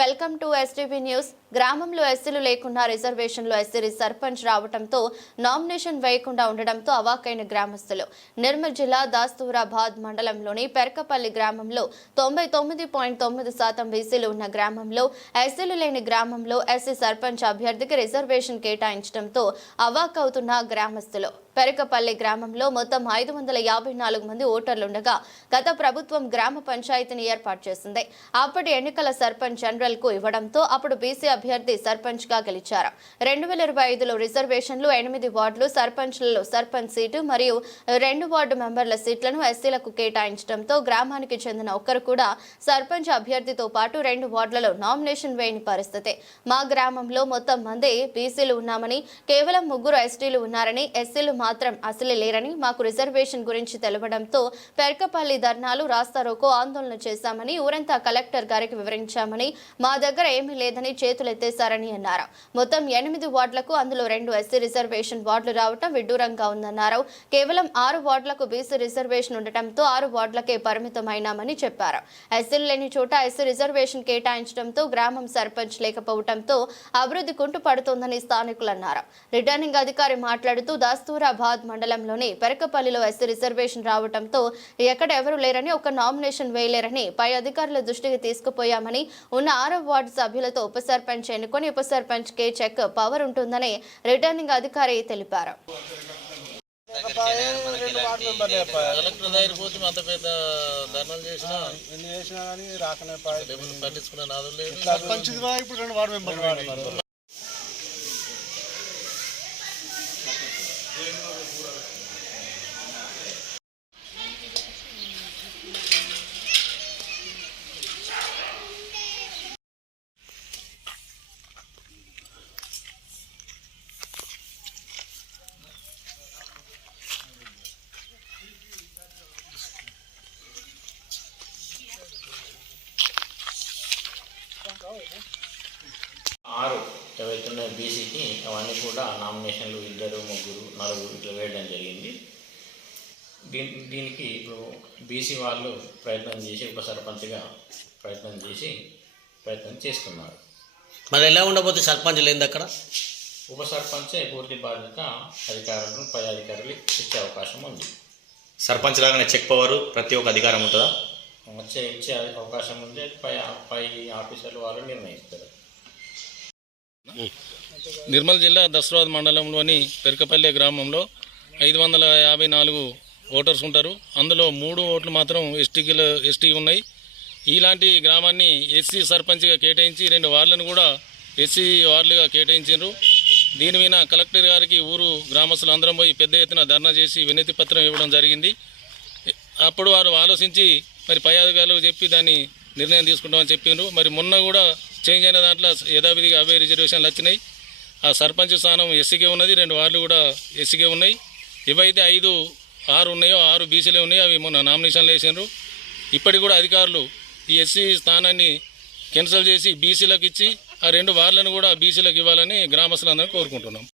Welcome to STV news గ్రామంలో ఎస్సీలు లేకుండా రిజర్వేషన్లో ఎస్సీ సర్పంచ్ రావడంతో నామినేషన్ వేయకుండా ఉండడంతో అవాకైన గ్రామస్తులు. నిర్మల్ జిల్లా దాస్తూరాబాద్ మండలంలోని పెరకపల్లి గ్రామంలో తొంభై తొమ్మిది పాయింట్ తొమ్మిది శాతం బీసీలు ఉన్న గ్రామంలో ఎస్సీలు లేని గ్రామంలో ఎస్సీ సర్పంచ్ అభ్యర్థికి రిజర్వేషన్ కేటాయించడంతో అవాకవుతున్న గ్రామస్తులు. పెరకపల్లి గ్రామంలో మొత్తం ఐదు వందల యాభై నాలుగు మంది ఓటర్లుండగా గత ప్రభుత్వం గ్రామ పంచాయతీని ఏర్పాటు చేసింది. అప్పటి ఎన్నికల సర్పంచ్ జనరల్కు ఇవ్వడంతో అప్పుడు బీసీ అభ్యర్థి సర్పంచ్గా గెలిచారు. రెండు వేల ఇరవై ఐదులో రిజర్వేషన్లు ఎనిమిది వార్డులు సర్పంచ్లలో సర్పంచ్ సీటు మరియు రెండు వార్డు మెంబర్ల సీట్లను ఎస్సీలకు కేటాయించడంతో గ్రామానికి చెందిన ఒక్కరు కూడా సర్పంచ్ అభ్యర్థితో పాటు రెండు వార్డులలో నామినేషన్ వేయని పరిస్థితి. మా గ్రామంలో మొత్తం మంది బీసీలు ఉన్నామని కేవలం ముగ్గురు ఎస్టీలు ఉన్నారని ఎస్సీలు మాత్రం అసలే లేరని మాకు రిజర్వేషన్ గురించి తెలవడంతో పెరకపల్లి ధర్నాలు రాస్తారోకో ఆందోళన చేశామని ఊరంతా కలెక్టర్ గారికి వివరించామని మా దగ్గర ఏమీ లేదని చేతులెత్తేశారని అన్నారు. మొత్తం ఎనిమిది వార్డులకు అందులో రెండు ఎస్సీ రిజర్వేషన్ వార్డులు రావటం విడ్డూరంగా ఉందన్నారు. కేవలం ఆరు వార్డులకు బీసీ రిజర్వేషన్ ఉండటంతో ఆరు వార్డులకే పరిమితమైనామని చెప్పారు. ఎస్సీలు లేని చోట ఎస్సీ రిజర్వేషన్ కేటాయించడంతో గ్రామం సర్పంచ్ లేకపోవడంతో అభివృద్ధి కుంటుపడుతోందని స్థానికులు అన్నారు రిటర్నింగ్ అధికారి మాట్లాడుతూ దాస్తూరాబాద్ మండలంలోని పెరకపల్లిలో ఎస్సీ రిజర్వేషన్ రావడంతో ఎక్కడ ఎవరు లేరని ఒక నామినేషన్ వేయలేరని పై అధికారుల దృష్టికి తీసుకుపోయామని ఉన్న ఆరో వార్డు సభ్యులతో ఉప సర్పంచ్ ఎన్నుకొని ఉప సర్పంచ్ కే చెక్ పవర్ ఉంటుందని రిటర్నింగ్ అధికారి తెలిపారు. కలెక్టర్ దగ్గర పోతే అంత పెద్ద ధర్నాలు చేసినా ఎన్ని చేసినా కానీ రాకనే పాయ లేకపోతే పట్టించుకునే నాదులు లేదు సర్పంచ్ది కూడా ఇప్పుడు రెండు వార్డు మెంబర్లు వాడుతున్నారు ఆరు ఏవైతున్నాయో బీసీకి అవన్నీ కూడా నామినేషన్లు ఇద్దరు ముగ్గురు నలుగురు ఇట్లా వేయడం జరిగింది. దీని దీనికి ఇప్పుడు బీసీ వాళ్ళు ప్రయత్నం చేసి ఉప సర్పంచ్గా ప్రయత్నం చేసి ప్రయత్నం చేస్తున్నారు. మరి ఎలా ఉండబోతే సర్పంచ్ లేదు అక్కడ? ఉప సర్పంచే పూర్తి బాధ్యత అధికారులను పై అధికారులు ఇచ్చే అవకాశం ఉంది. సర్పంచ్ లాగానే చెక్ పవర్ ప్రతి ఒక్క అధికారం ఉంటుందా? వచ్చే ఇచ్చే అవకాశం ఉంది పై పై ఆఫీసర్లు వాళ్ళు నిర్ణయిస్తారు. నిర్మల్ జిల్లా దసరాబాద్ మండలంలోని పెరకపల్లె గ్రామంలో ఐదు వందల యాభై నాలుగు ఓటర్స్ ఉంటారు. అందులో మూడు ఓట్లు మాత్రం ఎస్టీకి ఎస్టీ ఉన్నాయి. ఇలాంటి గ్రామాన్ని ఎస్సీ సర్పంచ్గా కేటాయించి రెండు వార్డులను కూడా ఎస్సీ వార్డులుగా కేటాయించారు దీని మీద కలెక్టర్ గారికి ఊరు గ్రామస్తులు అందరం పోయి పెద్ద ఎత్తున ధర్నా చేసి వినతి పత్రం ఇవ్వడం జరిగింది. అప్పుడు వారు ఆలోచించి మరి పై అధికారులకు చెప్పి దాన్ని నిర్ణయం తీసుకుంటామని చెప్పిండ్రు. మరి మొన్న కూడా చేంజ్ అయిన దాంట్లో యథావిధిగా అవే రిజర్వేషన్లు వచ్చినాయి. ఆ సర్పంచ్ స్థానం ఎస్సీకే ఉన్నది రెండు వార్డులు కూడా ఎస్సీకే ఉన్నాయి. ఇవైతే ఐదు ఆరు ఉన్నాయో ఆరు బీసీలే ఉన్నాయో అవి మొన్న నామినేషన్లు వేసిండ్రు. ఇప్పటికి కూడా అధికారులు ఈ ఎస్సీ స్థానాన్ని క్యాన్సల్ చేసి బీసీలకు ఇచ్చి ఆ రెండు వార్లను కూడా బీసీలకు ఇవ్వాలని గ్రామస్తులందరూ కోరుకుంటున్నాం.